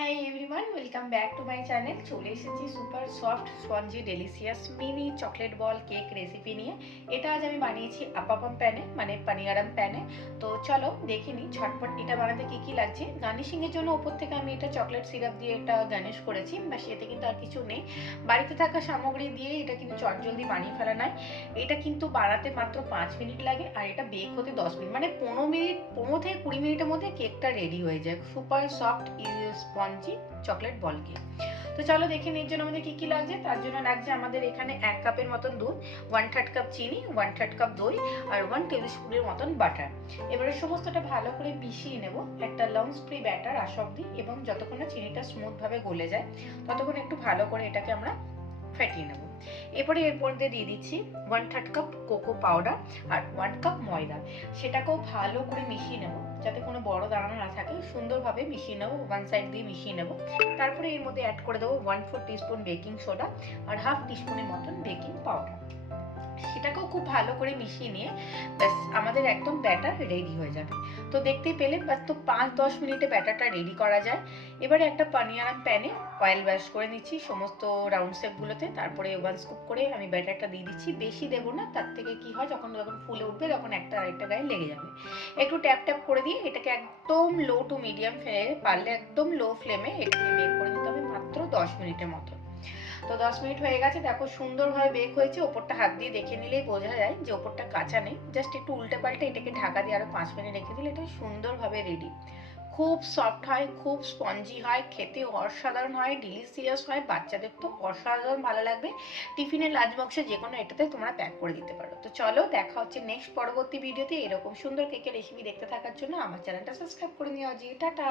High everyone, welcome back to my channel. চলে এসেছি super soft spongy delicious mini chocolate ball cake recipe নিয়ে। এটা আজ আমি বানিয়েছি আপাপাম প্যানে, মানে পানিয়ারাম প্যানে। তো চলো দেখে নিই ঝটপট এটা বানাতে কী কী লাগছে। গার্নিশিংয়ের জন্য ওপর থেকে আমি এটা চকলেট সিরাপ দিয়ে এটা গার্নিশ করেছি, ব্যাস এতে কিন্তু আর কিছু নেই। বাড়িতে থাকা সামগ্রী দিয়ে এটা কিন্তু চটজলদি বানিয়ে ফেলা নয়। এটা কিন্তু বানাতে মাত্র 5 মিনিট লাগে, আর এটা বেক হতে 10 মিনিট, মানে 15 থেকে 20 মিনিটের মধ্যে কেকটা রেডি হয়ে যায়। Super soft spongy chocolate ball cake. তো চলো দেখে নিই এর জন্য আমাদের কি কি লাগছে। তার জন্য লাগছে আমাদের এখানে 1 কাপের মতন দুধ, 1/3 কাপ চিনি, 1/3 কাপ দই, আর 1 টেবিল স্পুনের মতন বাটার। এবারে সমস্তটা ভালো করে মিশিয়ে নেব একটা লং স্প্রে ব্যাটার আসা অবধি, এবং যতক্ষণ না চিনিটা স্মুথ ভাবে গলে যায় ততক্ষণ একটু ভালো করে এটাকে আমরা ফেটিয়ে নেব। এরপরে এর মধ্যে দিয়ে দিচ্ছি 1/3 কাপ কোকো পাউডার আর 1 কাপ ময়দা। সেটাকেও ভালো করে মিশিয়ে নেব যাতে কোনো বড় দানা না থাকে। সুন্দরভাবে মিশিয়ে নেব, ওয়ান সাইড দিয়ে মিশিয়ে নেব। তারপরে এর মধ্যে অ্যাড করে দেবো 1/4 টিস্পুন বেকিং সোডা আর 1/2 টিস্পুনের মতন বেকিং পাউডার। সেটাকেও খুব ভালো করে মিশিয়ে নিয়ে ব্যাস আমাদের একদম ব্যাটার রেডি হয়ে যাবে। তো দেখতেই পেলে ব্যাস, তো 5-10 মিনিটে ব্যাটারটা রেডি করা যায়। এবারে একটা পানিয়ারাম প্যানে অয়েল ব্রাশ করে নিচ্ছি সমস্ত রাউন্ড শেপগুলোতে। তারপরে 1 স্কুপ করে আমি ব্যাটারটা দিয়ে দিচ্ছি, বেশি দেবো না, তার থেকে কি হয় যখন যখন ফুলে উঠবে তখন একটা আরেকটা গায়ে লেগে যাবে। একটু ট্যাপ ট্যাপ করে দিয়ে এটাকে একদম লো টু মিডিয়াম ফ্লেমে, পারলে একদম লো ফ্লেমে এটাকে বেক করে নিতে হবে মাত্র 10 মিনিটের মতো। তো 10 মিনিট হয়ে গেছে, দেখো সুন্দরভাবে বেক হয়েছে। ওপরটা হাত দিয়ে দেখে নিলেই বোঝা যায় যে ওপরটা কাঁচা নেই। জাস্ট একটু উল্টে পাল্টে এটাকে ঢাকা দিয়ে আরো 5 মিনিট রেখে দিলে এটা সুন্দরভাবে রেডি। খুব সফট হয়, খুব স্পঞ্জি হয়, খেতে অসাধারণ হয়, ডিলিশিয়াস হয়, বাচ্চাদের তো অসাধারণ ভালো লাগবে। টিফিনের লাঞ্চ বক্সে যে কোনো এটাতে তোমরা প্যাক করে দিতে পারো। তো চলো দেখা হচ্ছে নেক্সট পরবর্তী ভিডিওতে। এরকম সুন্দর কেকের রেসিপি দেখতে থাকার জন্য আমার চ্যানেলটা সাবস্ক্রাইব করে নিও। জি টাটা।